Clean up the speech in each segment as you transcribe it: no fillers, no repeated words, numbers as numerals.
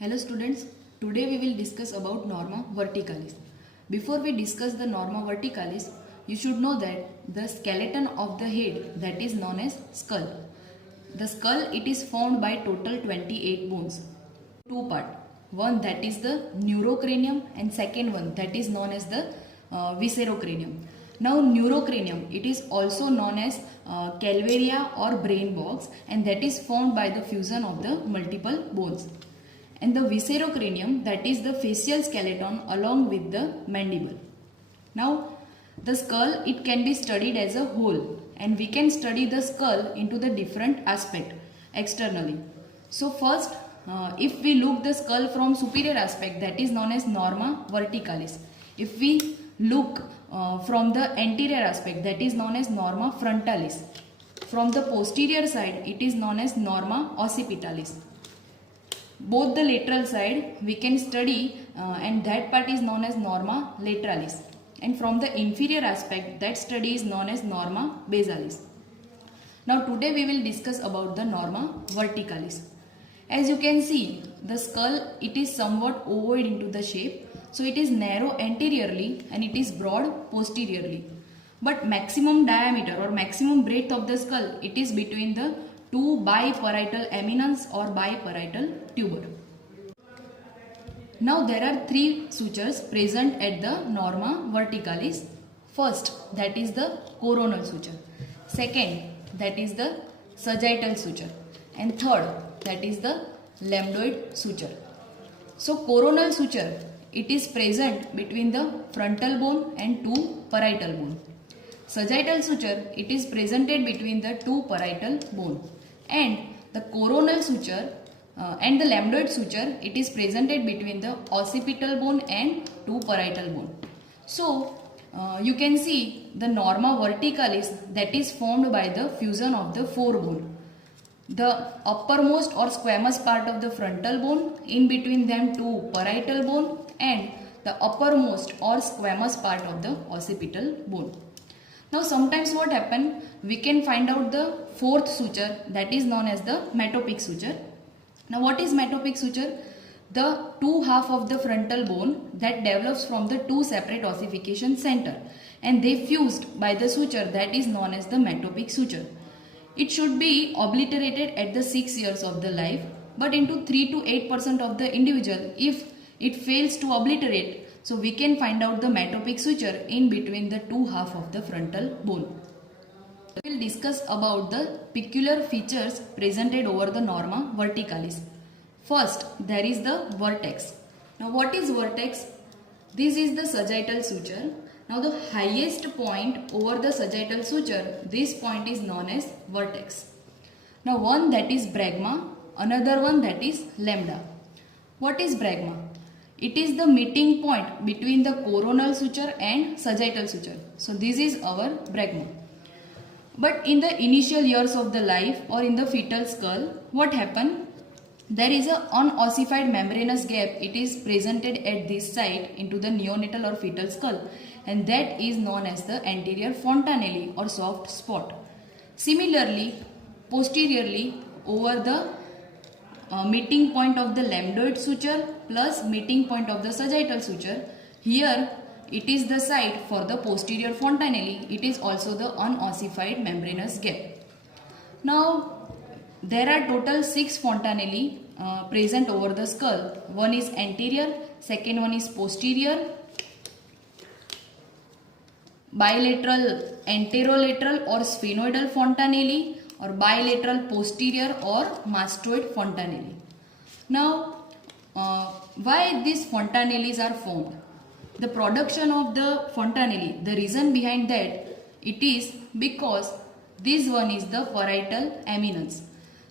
Hello students, today we will discuss about norma verticalis. Before we discuss the norma verticalis, you should know that the skeleton of the head, that is known as skull. The skull, it is formed by total 28 bones. Two part. One that is the neurocranium and second one that is known as the viscerocranium. Now neurocranium, it is also known as calvaria or brain box, and that is formed by the fusion of the multiple bones. And the viscerocranium, that is the facial skeleton along with the mandible. Now the skull, it can be studied as a whole, and we can study the skull into the different aspect externally. So first, if we look the skull from superior aspect, that is known as norma verticalis. If we look from the anterior aspect, that is known as norma frontalis. From the posterior side, it is known as norma occipitalis. Both the lateral side we can study and that part is known as norma lateralis, and from the inferior aspect, that study is known as norma basalis. Now today we will discuss about the norma verticalis. As you can see, the skull, it is somewhat ovoid into the shape, so it is narrow anteriorly and it is broad posteriorly, but maximum diameter or maximum breadth of the skull, it is between the two biparietal eminence or biparietal tuber. Now there are three sutures present at the norma verticalis. First, that is the coronal suture. Second, that is the sagittal suture. And third, that is the lambdoid suture. So coronal suture, it is present between the frontal bone and two parietal bone. Sagittal suture, it is presented between the two parietal bone, and the coronal suture and the lambdoid suture, it is presented between the occipital bone and two parietal bone. So you can see the norma verticalis, that is formed by the fusion of the four bone. The uppermost or squamous part of the frontal bone, in between them two parietal bone, and the uppermost or squamous part of the occipital bone. Now sometimes what happen, we can find out the fourth suture, that is known as the metopic suture. Now what is metopic suture? The two half of the frontal bone that develops from the two separate ossification center, and they fused by the suture, that is known as the metopic suture. It should be obliterated at the 6 years of the life, but into 3 to 8% of the individual, if it fails to obliterate, so we can find out the metopic suture in between the two half of the frontal bone. We will discuss about the peculiar features presented over the norma verticalis. First, there is the vertex. Now what is vertex? This is the sagittal suture. Now the highest point over the sagittal suture, this point is known as vertex. Now one that is bregma, another one that is lambda. What is bregma? It is the meeting point between the coronal suture and sagittal suture. So this is our bregma. But in the initial years of the life or in the fetal skull, what happened? There is an unossified membranous gap. It is presented at this site into the neonatal or fetal skull, and that is known as the anterior fontanelle or soft spot. Similarly, posteriorly over the meeting point of the lambdoid suture plus meeting point of the sagittal suture, here it is the site for the posterior fontanelle. It is also the unossified membranous gap. Now there are total 6 fontanelle present over the skull. One is anterior, second one is posterior, bilateral anterolateral or sphenoidal fontanelle, or bilateral posterior or mastoid fontanelle. Now why these fontanelles are formed? The production of the fontanelle, the reason behind that, it is because this one is the parietal eminence.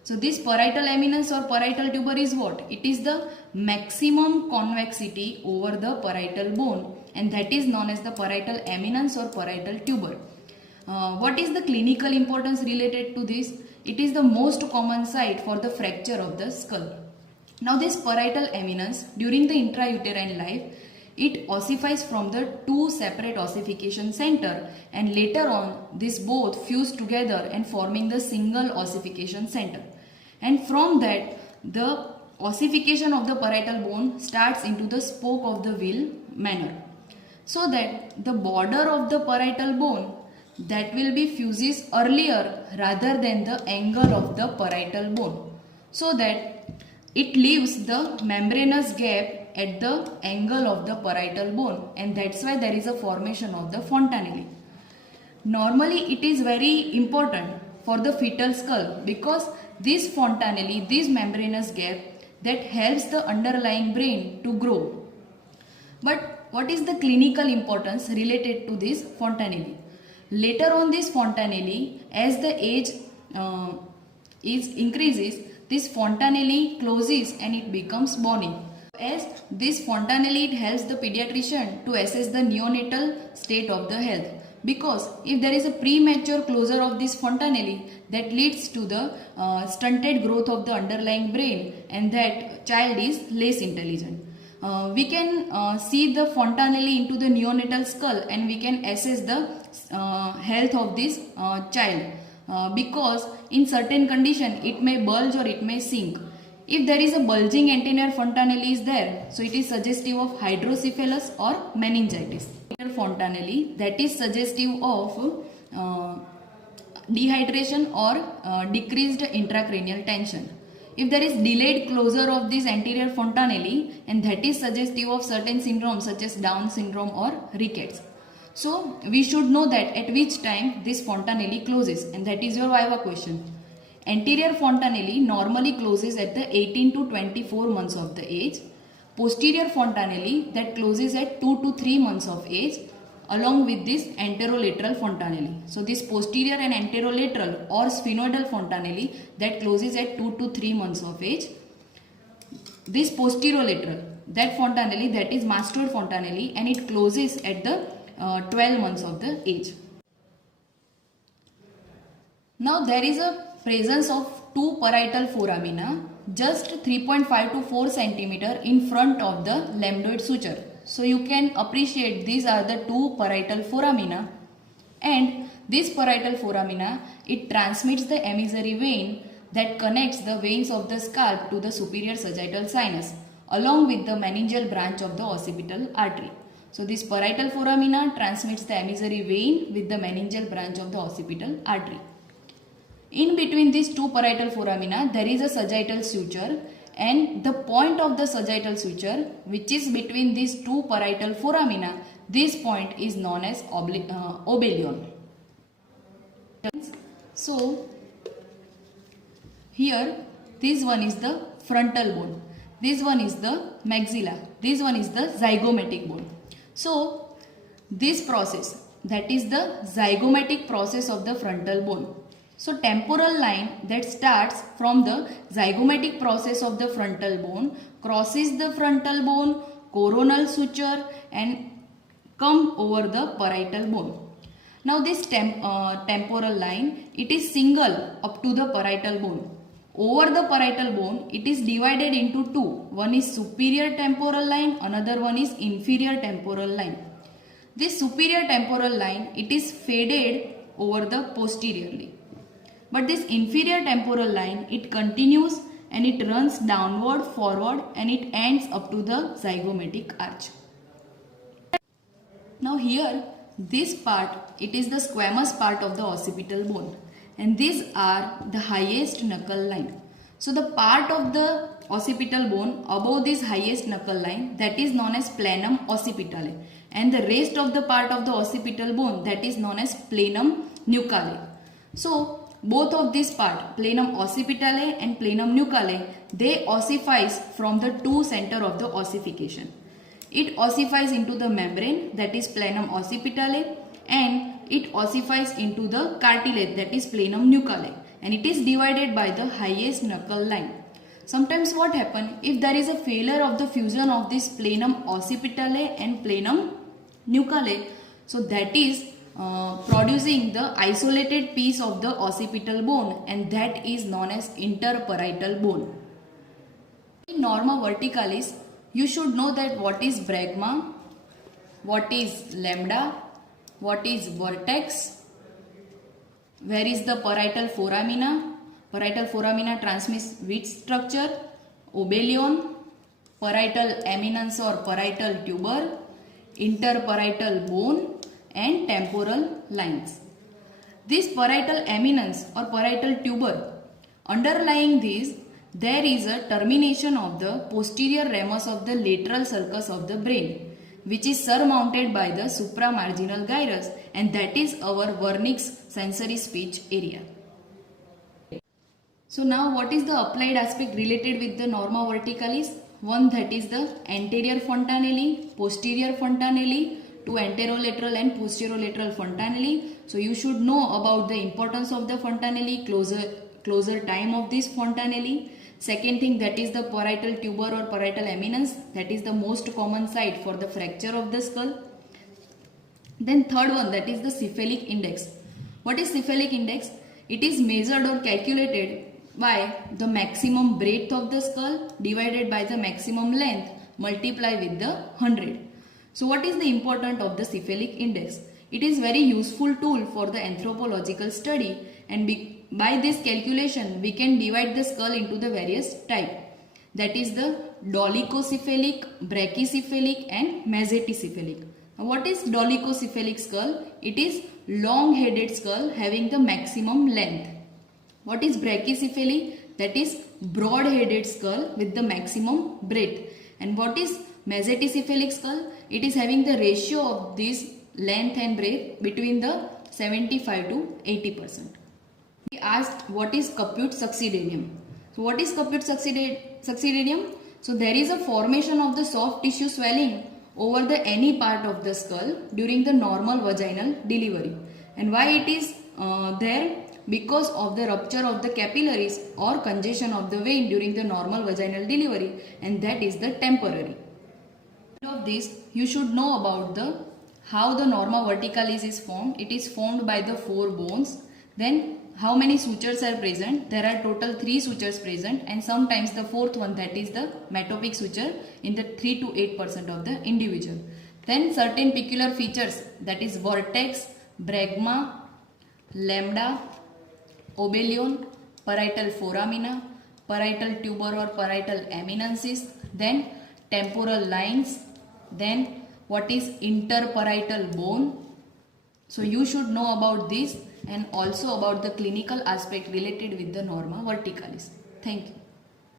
So this parietal eminence or parietal tuber is what? It is the maximum convexity over the parietal bone, and that is known as the parietal eminence or parietal tuber. What is the clinical importance related to this? It is the most common site for the fracture of the skull. Now this parietal eminence during the intrauterine life, it ossifies from the two separate ossification center, and later on this both fuse together and forming the single ossification center, and from that the ossification of the parietal bone starts into the spoke of the wheel manner, so that the border of the parietal bone that will be fuses earlier rather than the angle of the parietal bone, so that it leaves the membranous gap at the angle of the parietal bone, and that's why there is a formation of the fontanelle. Normally it is very important for the fetal skull because this fontanelle, this membranous gap, that helps the underlying brain to grow. But what is the clinical importance related to this fontanelle? Later on, this fontanelle, as the age increases, this fontanelle closes and it becomes bony. As this fontanelle, it helps the pediatrician to assess the neonatal state of the health, because if there is a premature closure of this fontanelle, that leads to the stunted growth of the underlying brain, and that child is less intelligent. We can see the fontanelle into the neonatal skull, and we can assess the health of this child, because in certain condition it may bulge or it may sink. If there is a bulging anterior fontanelle is there, so it is suggestive of hydrocephalus or meningitis. Fontanelle, that is suggestive of dehydration or decreased intracranial tension. If there is delayed closure of this anterior fontanelle, and that is suggestive of certain syndromes such as Down syndrome or rickets. So we should know that at which time this fontanelle closes, and that is your viva question. Anterior fontanelle normally closes at the 18 to 24 months of the age. Posterior fontanelle that closes at 2 to 3 months of age, along with this anterolateral fontanelle. So this posterior and anterolateral or sphenoidal fontanelle that closes at 2 to 3 months of age. This posterolateral, that fontanelle, that is mastoid fontanelle, and it closes at the 12 months of the age. Now there is a presence of two parietal foramina just 3.5 to 4 cm in front of the lambdoid suture. So you can appreciate these are the two parietal foramina, and this parietal foramina, it transmits the emissary vein that connects the veins of the scalp to the superior sagittal sinus along with the meningeal branch of the occipital artery. So this parietal foramina transmits the emissary vein with the meningeal branch of the occipital artery. In between these two parietal foramina, there is a sagittal suture, and the point of the sagittal suture, which is between these two parietal foramina, this point is known as obelion. So here this one is the frontal bone, this one is the maxilla, this one is the zygomatic bone. So this process, that is the zygomatic process of the frontal bone. So temporal line that starts from the zygomatic process of the frontal bone crosses the frontal bone, coronal suture, and come over the parietal bone. Now this temporal line, it is single up to the parietal bone. Over the parietal bone, it is divided into two. One is superior temporal line, another one is inferior temporal line. This superior temporal line, it is faded over the posteriorly. But this inferior temporal line, it continues and it runs downward, forward, and it ends up to the zygomatic arch. Now here, this part, it is the squamous part of the occipital bone, and these are the highest knuckle line. So the part of the occipital bone above this highest knuckle line, that is known as planum occipitale, and the rest of the part of the occipital bone, that is known as planum nuchale. So both of this part, planum occipitale and planum nuchale, they ossifies from the two center of the ossification. It ossifies into the membrane, that is planum occipitale, and it ossifies into the cartilage, that is planum nuchale, and it is divided by the highest knuckle line. Sometimes what happen, if there is a failure of the fusion of this planum occipitale and planum nuchale, so that is producing the isolated piece of the occipital bone, and that is known as interparietal bone. In norma verticalis, you should know that what is bregma, what is lambda, what is vertex, where is the parietal foramina, parietal foramina transmits which structure, obelion, parietal eminence or parietal tuber, interparietal bone, and temporal lines. This parietal eminence or parietal tuber, underlying this, there is a termination of the posterior ramus of the lateral sulcus of the brain, which is surmounted by the supramarginal gyrus, and that is our Wernicke's sensory speech area. So now what is the applied aspect related with the norma verticalis? One, that is the anterior fontanelli, posterior fontanelli, to anterolateral and posterolateral fontanelli. So you should know about the importance of the fontanelli, closer time of this fontanelli. Second thing, that is the parietal tuber or parietal eminence, that is the most common site for the fracture of the skull. Then third one, that is the cephalic index. What is cephalic index? It is measured or calculated by the maximum breadth of the skull divided by the maximum length multiplied with the 100. So what is the importance of the cephalic index? It is very useful tool for the anthropological study, and by this calculation we can divide the skull into the various type. That is the dolichocephalic, brachycephalic and mesenterocephalic. Now what is dolichocephalic skull? It is long-headed skull having the maximum length. What is brachycephaly? That is broad-headed skull with the maximum breadth. And what is mesenterocephalic skull? It is having the ratio of this length and breadth between the 75 to 80%. We asked what is caput succedaneum. So what is caput succedaneum? So there is a formation of the soft tissue swelling over the any part of the skull during the normal vaginal delivery. And why it is there? Because of the rupture of the capillaries or congestion of the vein during the normal vaginal delivery, and that is the temporary. Of this, you should know about the how the norma verticalis is formed. It is formed by the 4 bones. Then how many sutures are present? There are total 3 sutures present, and sometimes the 4th one, that is the metopic suture, in the 3 to 8% of the individual. Then certain peculiar features, that is vertex, bregma, lambda, obelion, parietal foramina, parietal tuber or parietal eminences, then temporal lines, then what is interparietal bone. So you should know about this and also about the clinical aspect related with the norma verticalis. Thank you.